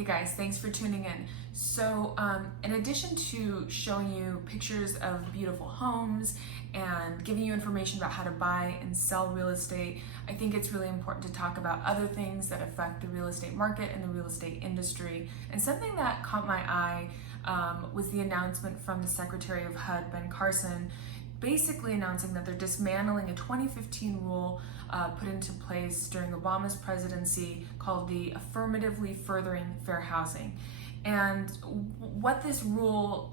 Hey guys, thanks for tuning in. So in addition to showing you pictures of beautiful homes and giving you information about how to buy and sell real estate, I think it's really important to talk about other things that affect the real estate market and the real estate industry. And something that caught my eye was the announcement from the Secretary of HUD, Ben Carson, basically announcing that they're dismantling a 2015 rule put into place during Obama's presidency called the Affirmatively Furthering Fair Housing. And what this rule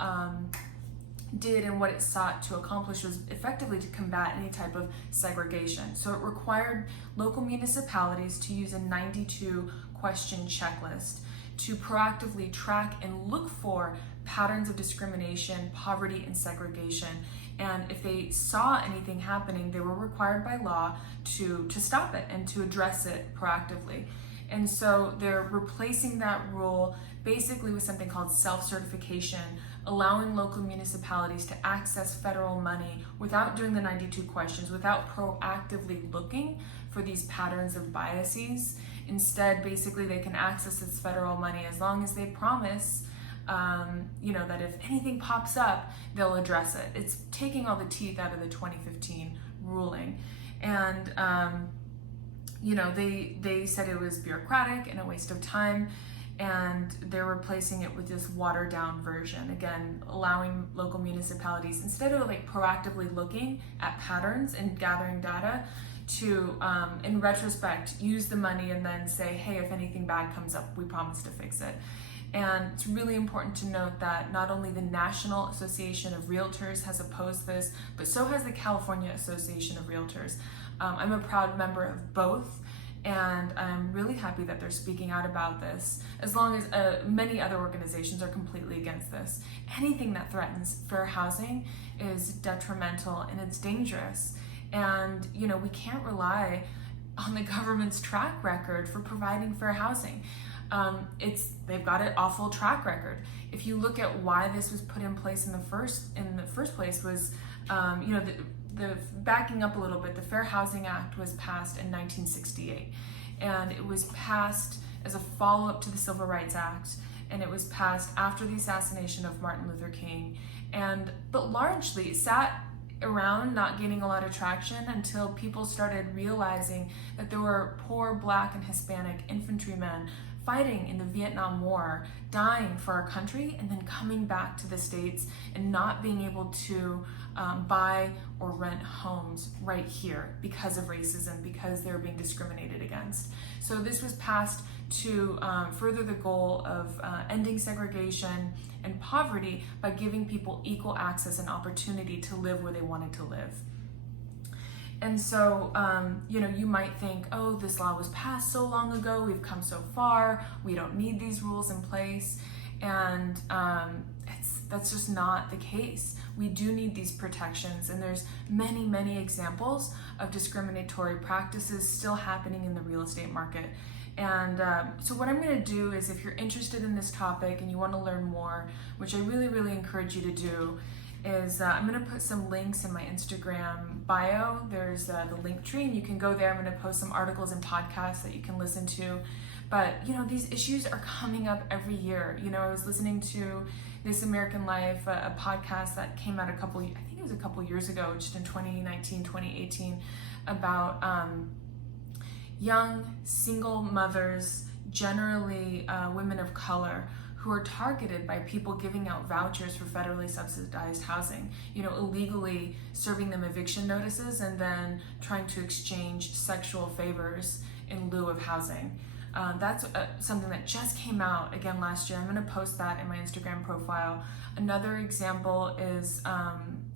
did and what it sought to accomplish was effectively to combat any type of segregation. So it required local municipalities to use a 92-question checklist to proactively track and look for patterns of discrimination, poverty, and segregation. And if they saw anything happening, they were required by law to stop it and to address it proactively. And so they're replacing that rule basically with something called self-certification, allowing local municipalities to access federal money without doing the 92 questions, without proactively looking for these patterns of biases. Instead, basically, they can access this federal money as long as they promise that if anything pops up, they'll address it. It's taking all the teeth out of the 2015 ruling. And, they said it was bureaucratic and a waste of time, and they're replacing it with this watered down version. Again, allowing local municipalities, instead of proactively looking at patterns and gathering data, to, in retrospect, use the money and then say, hey, if anything bad comes up, we promise to fix it. And it's really important to note that not only the National Association of Realtors has opposed this, but so has the California Association of Realtors. I'm a proud member of both, and I'm really happy that they're speaking out about this, as long as many other organizations are completely against this. Anything that threatens fair housing is detrimental and it's dangerous. And, we can't rely on the government's track record for providing fair housing. They've got an awful track record. If you look at why this was put in place in the first place was, the backing up a little bit, the Fair Housing Act was passed in 1968, and it was passed as a follow-up to the Civil Rights Act, and it was passed after the assassination of Martin Luther King, but largely sat around not gaining a lot of traction until people started realizing that there were poor Black and Hispanic infantrymen fighting in the Vietnam War, dying for our country, and then coming back to the States and not being able to buy or rent homes right here because of racism, because they were being discriminated against. So this was passed to further the goal of ending segregation and poverty by giving people equal access and opportunity to live where they wanted to live. And so, you might think, oh, this law was passed so long ago, we've come so far, we don't need these rules in place. And that's just not the case. We do need these protections, and there's many, many examples of discriminatory practices still happening in the real estate market. And so what I'm going to do is, if you're interested in this topic and you want to learn more, which I really, really encourage you to do, is I'm going to put some links in my Instagram bio. There's the link tree, and you can go there. I'm going to post some articles and podcasts that you can listen to. But, these issues are coming up every year. I was listening to This American Life, a podcast that came out a couple years ago, just in 2019, 2018, about young single mothers, generally women of color, who are targeted by people giving out vouchers for federally subsidized housing, illegally serving them eviction notices and then trying to exchange sexual favors in lieu of housing. That's something that just came out again last year. I'm going to post that in my Instagram profile. Another example is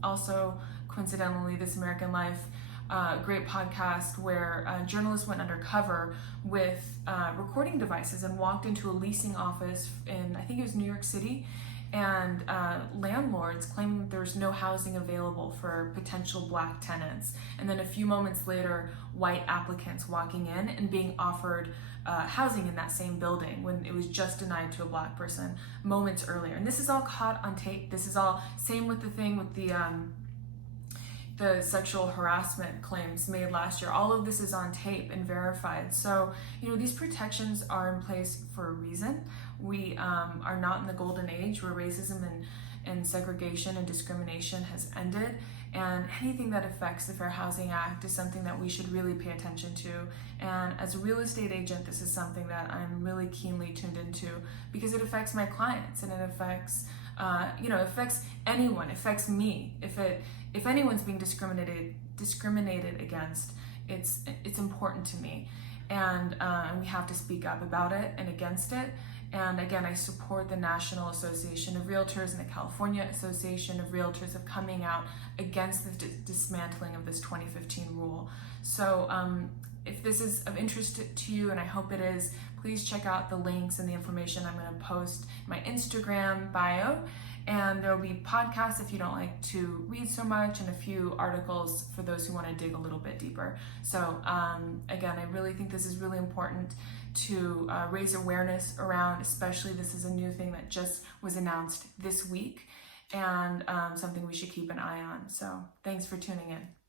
also coincidentally This American Life, a great podcast where journalists went undercover with recording devices and walked into a leasing office in, I think it was New York City, and landlords claiming that there's no housing available for potential Black tenants. And then a few moments later, white applicants walking in and being offered housing in that same building when it was just denied to a Black person moments earlier. And this is all caught on tape. This is all same with the thing with the the sexual harassment claims made last year. All of this is on tape and verified. So, these protections are in place for a reason. We are not in the golden age where racism and segregation and discrimination has ended. And anything that affects the Fair Housing Act is something that we should really pay attention to. And as a real estate agent, this is something that I'm really keenly tuned into because it affects my clients and it affects, it affects anyone. It affects me. If anyone's being discriminated against, it's important to me, and we have to speak up about it and against it. And again, I support the National Association of Realtors and the California Association of Realtors of coming out against the dismantling of this 2015 rule. So if this is of interest to you, and I hope it is, please check out the links and the information I'm going to post in my Instagram bio. And there will be podcasts if you don't like to read so much, and a few articles for those who want to dig a little bit deeper. So again, I really think this is really important to raise awareness around, especially this is a new thing that just was announced this week, and something we should keep an eye on. So thanks for tuning in.